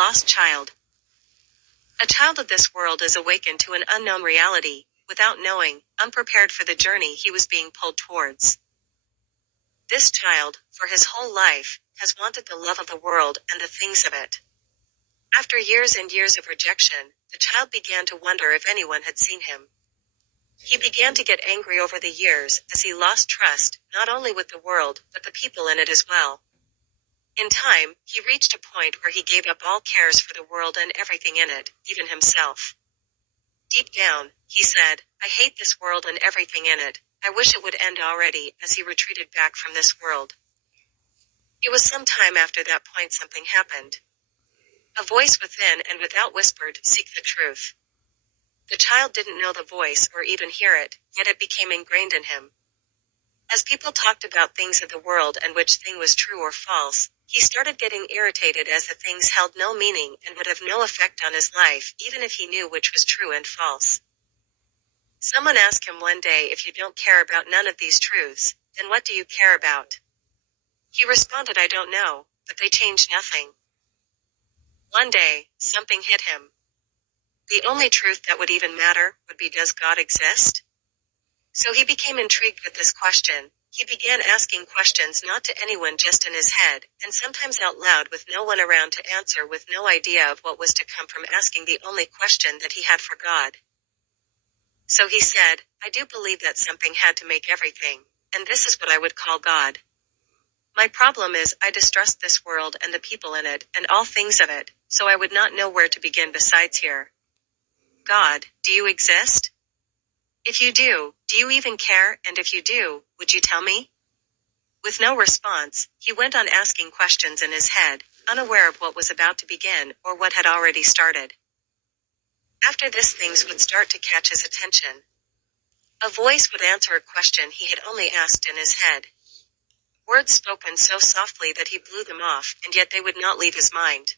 lost child. A child of this world is awakened to an unknown reality, without knowing, unprepared for the journey he was being pulled towards. This child, for his whole life, has wanted the love of the world and the things of it. After years and years of rejection, the child began to wonder if anyone had seen him. He began to get angry over the years, as he lost trust, not only with the world, but the people in it as well. In time, he reached a point where he gave up all cares for the world and everything in it, even himself. Deep down, he said, "I hate this world and everything in it. I wish it would end already," as he retreated back from this world. It was some time after that point something happened. A voice within and without whispered, "Seek the truth." The child didn't know the voice or even hear it, yet it became ingrained in him. As people talked about things of the world and which thing was true or false, he started getting irritated as the things held no meaning and would have no effect on his life even if he knew which was true and false. Someone asked him one day, "If you don't care about none of these truths, then what do you care about?" He responded, "I don't know, but they change nothing." One day, something hit him. The only truth that would even matter would be, does God exist? So he became intrigued with this question. He began asking questions not to anyone, just in his head, and sometimes out loud with no one around to answer, with no idea of what was to come from asking the only question that he had for God. So he said, "I do believe that something had to make everything, and this is what I would call God. My problem is I distrust this world and the people in it and all things of it, so I would not know where to begin besides here. God, do you exist? If you do you even care, and if you do, would you tell me?" With no response, he went on asking questions in his head, unaware of what was about to begin or what had already started. After this, things would start to catch his attention. A voice would answer a question he had only asked in his head. Words spoken so softly that he blew them off, and yet they would not leave his mind.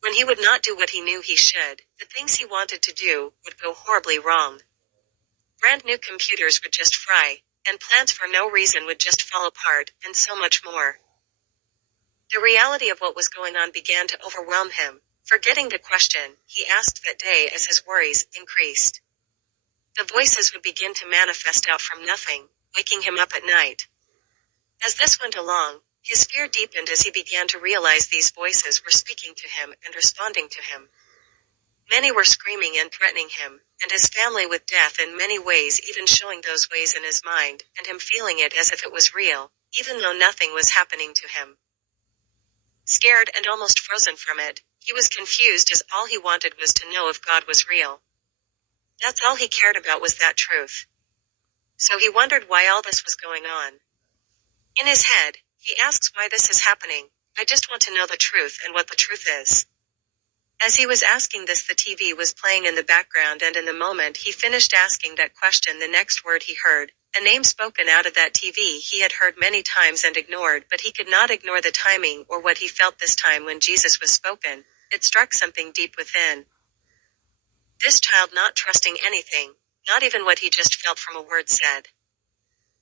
When he would not do what he knew he should, the things he wanted to do would go horribly wrong. Brand new computers would just fry, and plans for no reason would just fall apart, and so much more. The reality of what was going on began to overwhelm him. Forgetting the question he asked that day as his worries increased. The voices would begin to manifest out from nothing, waking him up at night. As this went along, his fear deepened as he began to realize these voices were speaking to him and responding to him. Many were screaming and threatening him, and his family with death in many ways, even showing those ways in his mind, and him feeling it as if it was real, even though nothing was happening to him. Scared and almost frozen from it, he was confused, as all he wanted was to know if God was real. That's all he cared about, was that truth. So he wondered why all this was going on. In his head, he asks why this is happening. I just want to know the truth and what the truth is. As he was asking this, the TV was playing in the background, and in the moment he finished asking that question, the next word he heard, a name spoken out of that TV he had heard many times and ignored, but he could not ignore the timing or what he felt this time when Jesus was spoken. It struck something deep within. This child not trusting anything, not even what he just felt from a word said.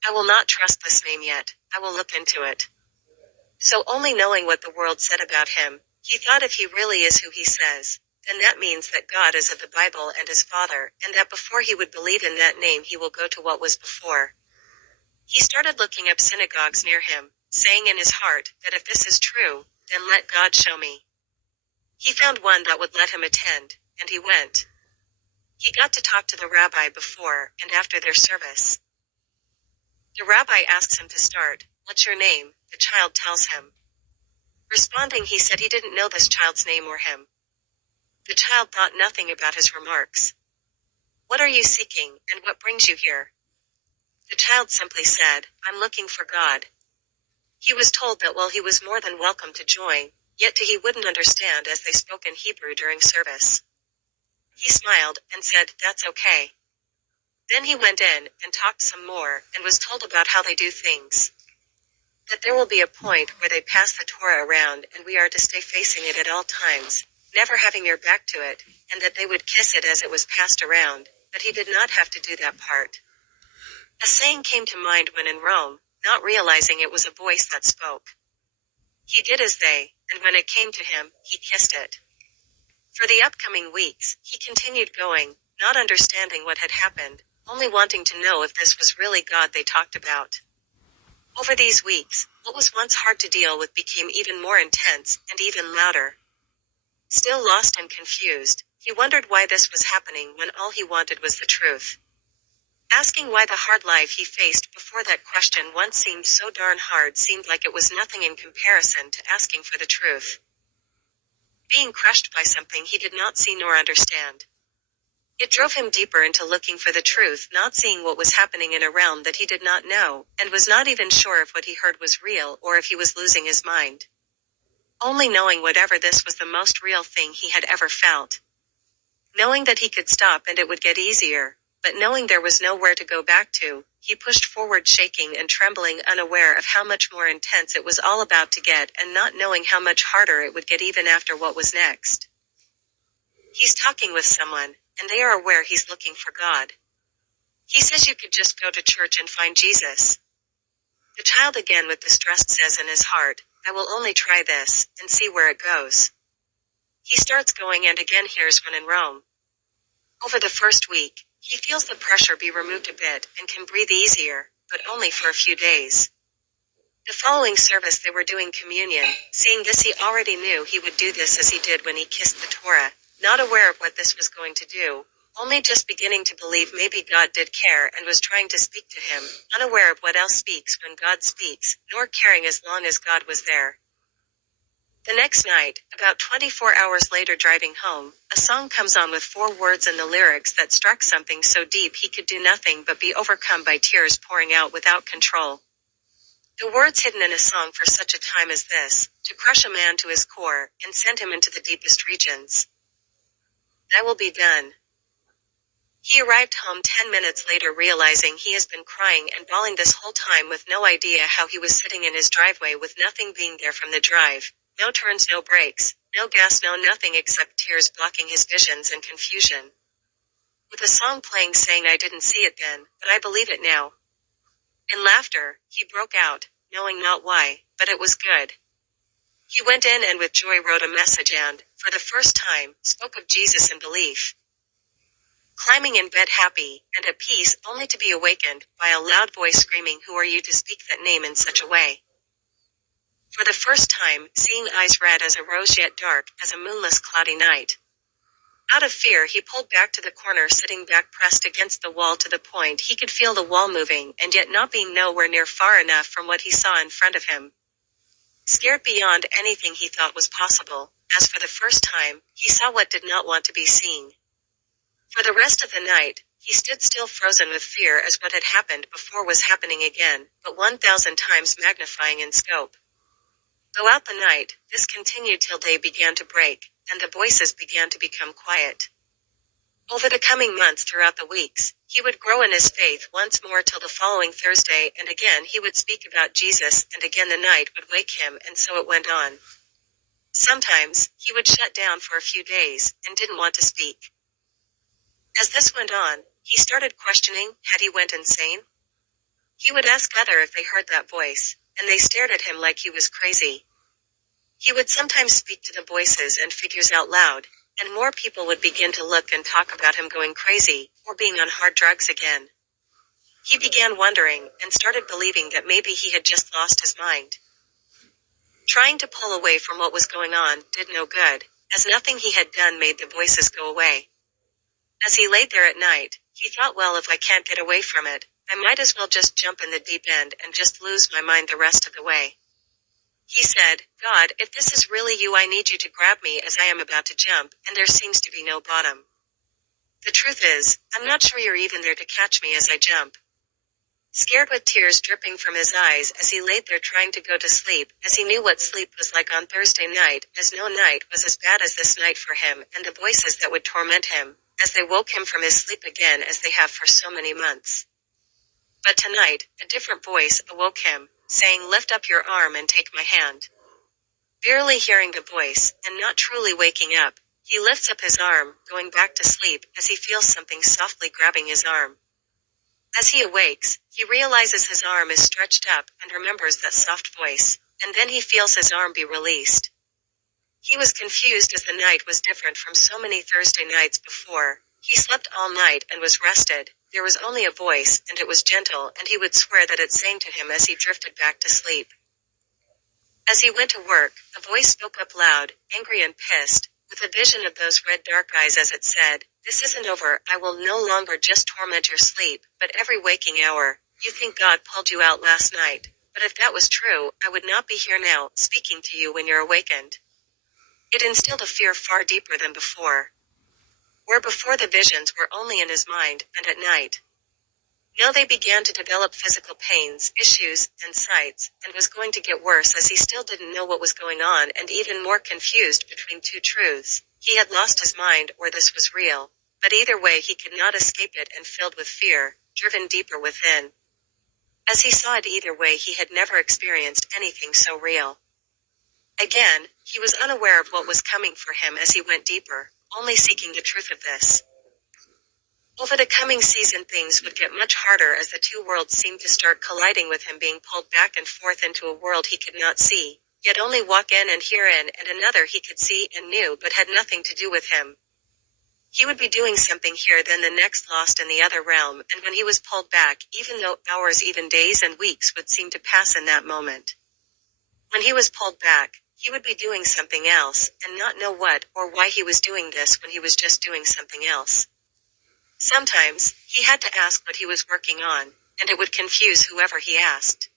I will not trust this name yet, I will look into it. So only knowing what the world said about him, he thought if he really is who he says, then that means that God is of the Bible and his Father, and that before he would believe in that name he will go to what was before. He started looking up synagogues near him, saying in his heart that if this is true, then let God show me. He found one that would let him attend, and he went. He got to talk to the rabbi before and after their service. The rabbi asks him to start. What's your name? The child tells him. Responding, he said he didn't know this child's name or him. The child thought nothing about his remarks. What are you seeking, and what brings you here? The child simply said, I'm looking for God. He was told that while he was more than welcome to join, yet he wouldn't understand as they spoke in Hebrew during service. He smiled and said, that's okay. Then he went in and talked some more and was told about how they do things. That there will be a point where they pass the Torah around and we are to stay facing it at all times, never having your back to it, and that they would kiss it as it was passed around, but he did not have to do that part. A saying came to mind when in Rome, not realizing it was a voice that spoke. He did as they, and when it came to him, he kissed it. For the upcoming weeks, he continued going, not understanding what had happened, only wanting to know if this was really God they talked about. Over these weeks, what was once hard to deal with became even more intense, and even louder. Still lost and confused, he wondered why this was happening when all he wanted was the truth. Asking why the hard life he faced before that question once seemed so darn hard seemed like it was nothing in comparison to asking for the truth. Being crushed by something he did not see nor understand. It drove him deeper into looking for the truth, not seeing what was happening in a realm that he did not know, and was not even sure if what he heard was real or if he was losing his mind. Only knowing whatever this was the most real thing he had ever felt. Knowing that he could stop and it would get easier, but knowing there was nowhere to go back to, he pushed forward shaking and trembling, unaware of how much more intense it was all about to get and not knowing how much harder it would get even after what was next. He's talking with someone, and they are aware he's looking for God. He says you could just go to church and find Jesus. The child again with distrust says in his heart, I will only try this, and see where it goes. He starts going and again hears when in Rome. Over the first week, he feels the pressure be removed a bit and can breathe easier, but only for a few days. The following service they were doing communion. Seeing this he already knew he would do this as he did when he kissed the Torah, not aware of what this was going to do, only just beginning to believe maybe God did care and was trying to speak to him, unaware of what else speaks when God speaks, nor caring as long as God was there. The next night, about 24 hours later driving home, a song comes on with 4 words in the lyrics that struck something so deep he could do nothing but be overcome by tears pouring out without control. The words hidden in a song for such a time as this, to crush a man to his core, and send him into the deepest regions. Thy will be done. He arrived home 10 minutes later realizing he has been crying and bawling this whole time with no idea how he was sitting in his driveway with nothing being there from the drive. No turns, no brakes, no gas, no nothing except tears blocking his visions and confusion. With a song playing saying I didn't see it then, but I believe it now. In laughter, he broke out, knowing not why, but it was good. He went in and with joy wrote a message and, for the first time, spoke of Jesus in belief. Climbing in bed happy, and at peace, only to be awakened by a loud voice screaming, who are you to speak that name in such a way? For the first time, seeing eyes red as a rose yet dark as a moonless cloudy night. Out of fear he pulled back to the corner, sitting back pressed against the wall to the point he could feel the wall moving and yet not being nowhere near far enough from what he saw in front of him. Scared beyond anything he thought was possible, as for the first time, he saw what did not want to be seen. For the rest of the night, he stood still frozen with fear as what had happened before was happening again, but 1,000 times magnifying in scope. Throughout the night, this continued till day began to break, and the voices began to become quiet. Over the coming months throughout the weeks, he would grow in his faith once more till the following Thursday, and again he would speak about Jesus, and again the night would wake him, and so it went on. Sometimes, he would shut down for a few days, and didn't want to speak. As this went on, he started questioning, had he went insane? He would ask other if they heard that voice, and they stared at him like he was crazy. He would sometimes speak to the voices and figures out loud, and more people would begin to look and talk about him going crazy, or being on hard drugs again. He began wondering, and started believing that maybe he had just lost his mind. Trying to pull away from what was going on did no good, as nothing he had done made the voices go away. As he laid there at night, he thought, well, if I can't get away from it, I might as well just jump in the deep end and just lose my mind the rest of the way. He said, God, if this is really you, I need you to grab me as I am about to jump, and there seems to be no bottom. The truth is, I'm not sure you're even there to catch me as I jump. Scared with tears dripping from his eyes as he laid there trying to go to sleep, as he knew what sleep was like on Thursday night, as no night was as bad as this night for him, and the voices that would torment him, as they woke him from his sleep again as they have for so many months. But tonight, a different voice awoke him, saying, lift up your arm and take my hand. Barely hearing the voice, and not truly waking up, he lifts up his arm, going back to sleep, as he feels something softly grabbing his arm. As he awakes, he realizes his arm is stretched up, and remembers that soft voice. and then he feels his arm be released. He was confused as the night was different from so many Thursday nights before. He slept all night and was rested. There was only a voice, and it was gentle, and he would swear that it sang to him as he drifted back to sleep. As he went to work, a voice spoke up loud, angry and pissed, with a vision of those red dark eyes as it said, "This isn't over, I will no longer just torment your sleep, but every waking hour. You think God pulled you out last night. But if that was true, I would not be here now, speaking to you when you're awakened." It instilled a fear far deeper than before. Where before the visions were only in his mind, and at night. Now they began to develop physical pains, issues, and sights, and was going to get worse as he still didn't know what was going on and even more confused between two truths. He had lost his mind or this was real. But either way he could not escape it and filled with fear, driven deeper within. As he saw it either way he had never experienced anything so real. Again, he was unaware of what was coming for him as he went deeper, only seeking the truth of this. Over the coming season things would get much harder as the two worlds seemed to start colliding with him being pulled back and forth into a world he could not see, yet only walk in and hear in, and another he could see and knew but had nothing to do with him. He would be doing something here then the next lost in the other realm, and when he was pulled back, even though hours even days and weeks would seem to pass in that moment. When he was pulled back, he would be doing something else, and not know what or why he was doing this when he was just doing something else. Sometimes, he had to ask what he was working on, and it would confuse whoever he asked.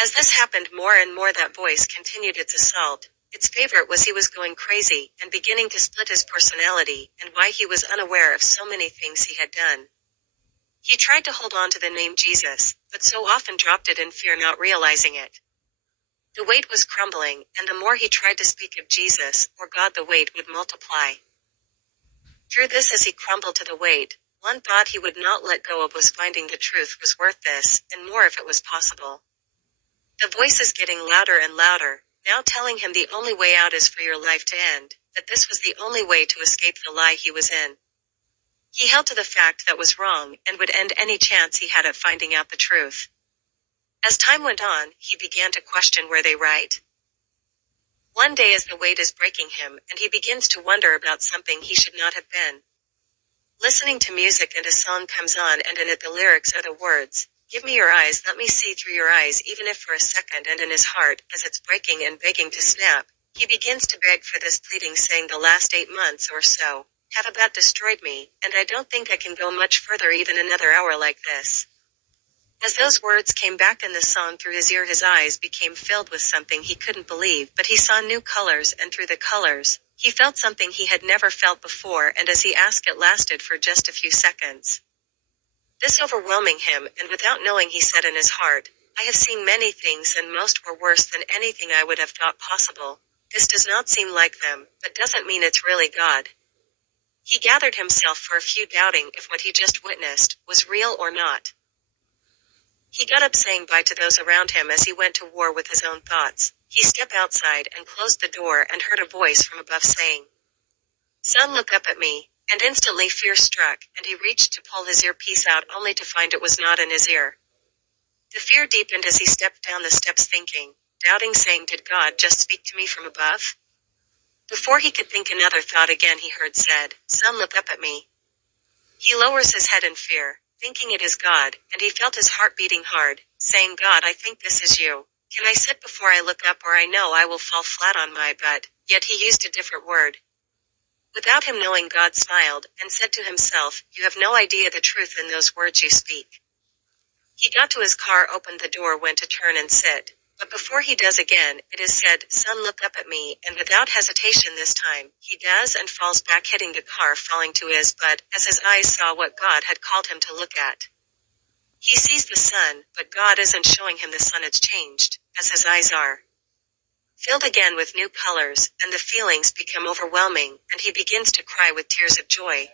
As this happened more and more that voice continued its assault. Its favorite was he was going crazy, and beginning to split his personality, and why he was unaware of so many things he had done. He tried to hold on to the name Jesus, but so often dropped it in fear not realizing it. The weight was crumbling, and the more he tried to speak of Jesus, or God the weight would multiply. Through this as he crumbled to the weight, one thought he would not let go of was finding the truth was worth this, and more if it was possible. The voice is getting louder and louder, now telling him the only way out is for your life to end, that this was the only way to escape the lie he was in. He held to the fact that was wrong, and would end any chance he had at finding out the truth. As time went on, he began to question were they right. One day as the weight is breaking him, and he begins to wonder about something he should not have been. Listening to music and a song comes on and in it the lyrics are the words, "Give me your eyes, let me see through your eyes even if for a second," and in his heart, as it's breaking and begging to snap, he begins to beg for this pleading saying the last 8 months or so have about destroyed me, and I don't think I can go much further even another hour like this. As those words came back in the song through his ear his eyes became filled with something he couldn't believe but he saw new colors and through the colors, he felt something he had never felt before and as he asked it lasted for just a few seconds. This overwhelming him and without knowing he said in his heart, "I have seen many things and most were worse than anything I would have thought possible. This does not seem like them, but doesn't mean it's really God." He gathered himself for a few doubting if what he just witnessed was real or not. He got up saying bye to those around him as he went to war with his own thoughts. He stepped outside and closed the door and heard a voice from above saying, "Son, look up at me," and instantly fear struck, and he reached to pull his earpiece out only to find it was not in his ear. The fear deepened as he stepped down the steps thinking, doubting saying did God just speak to me from above? Before he could think another thought again he heard said, "Son, look up at me." He lowers his head in fear, thinking it is God, and he felt his heart beating hard, saying, "God, I think this is you. Can I sit before I look up or I know I will fall flat on my butt?" Yet he used a different word. Without him knowing God smiled, and said to himself, "You have no idea the truth in those words you speak." He got to his car, opened the door, went to turn and sit. But before he does again, it is said, "Son, look up at me," and without hesitation this time, he does and falls back hitting the car falling to his butt, as his eyes saw what God had called him to look at. He sees the sun, but God isn't showing him the sun, it's changed, as his eyes are filled again with new colors, and the feelings become overwhelming, and he begins to cry with tears of joy.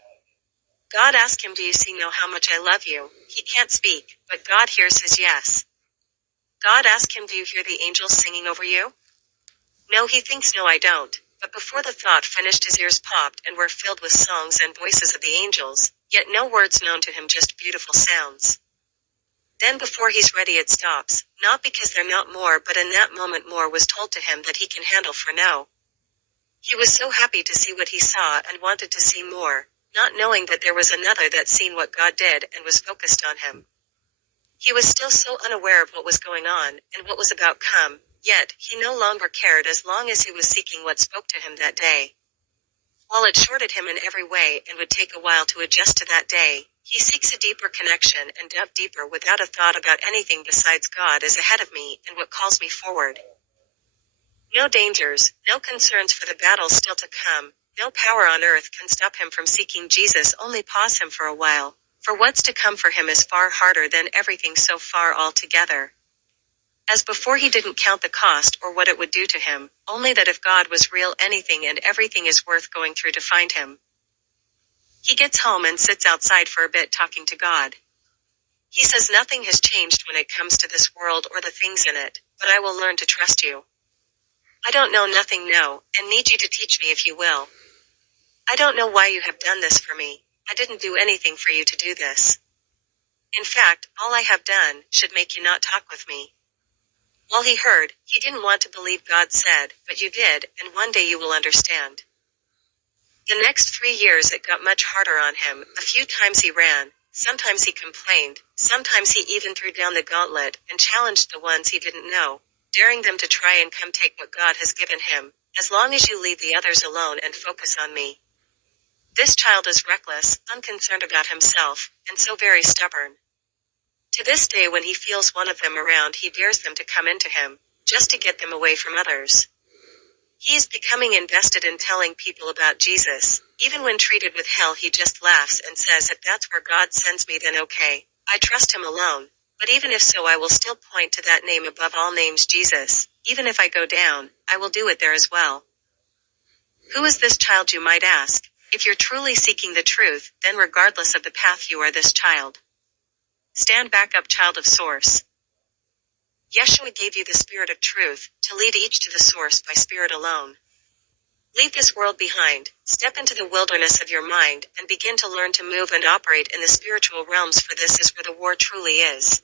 God asks him, "Do you see know how much I love you?" He can't speak, but God hears his yes. God asks him, "Do you hear the angels singing over you?" No, he thinks, "No, I don't." But before the thought finished his ears popped and were filled with songs and voices of the angels, yet no words known to him, just beautiful sounds. Then before he's ready it stops, not because they're not more, but in that moment more was told to him that he can handle for no. He was so happy to see what he saw and wanted to see more, not knowing that there was another that seen what God did and was focused on him. He was still so unaware of what was going on, and what was about come, yet, he no longer cared as long as he was seeking what spoke to him that day. While it shorted him in every way and would take a while to adjust to that day, he seeks a deeper connection and delve deeper without a thought about anything besides God is ahead of me and what calls me forward. No dangers, no concerns for the battle still to come, no power on earth can stop him from seeking Jesus, only pause him for a while, for what's to come for him is far harder than everything so far altogether. As before he didn't count the cost or what it would do to him, only that if God was real anything and everything is worth going through to find him. He gets home and sits outside for a bit talking to God. He says nothing has changed when it comes to this world or the things in it, but I will learn to trust you. I don't know nothing no, and need you to teach me if you will. I don't know why you have done this for me. I didn't do anything for you to do this. In fact, all I have done should make you not talk with me. While he heard, he didn't want to believe God said, but you did, and one day you will understand. The next 3 years it got much harder on him. A few times he ran, sometimes he complained, sometimes he even threw down the gauntlet and challenged the ones he didn't know, daring them to try and come take what God has given him, as long as you leave the others alone and focus on me. This child is reckless, unconcerned about himself, and so very stubborn. To this day when he feels one of them around he dares them to come into him, just to get them away from others. He is becoming invested in telling people about Jesus. Even when treated with hell he just laughs and says if that's where God sends me then okay, I trust him alone, but even if so I will still point to that name above all names, Jesus. Even if I go down, I will do it there as well. Who is this child, you might ask? If you're truly seeking the truth, then regardless of the path you are this child. Stand back up, child of source. Yeshua gave you the spirit of truth, to lead each to the source by spirit alone. Leave this world behind, step into the wilderness of your mind, and begin to learn to move and operate in the spiritual realms, for this is where the war truly is.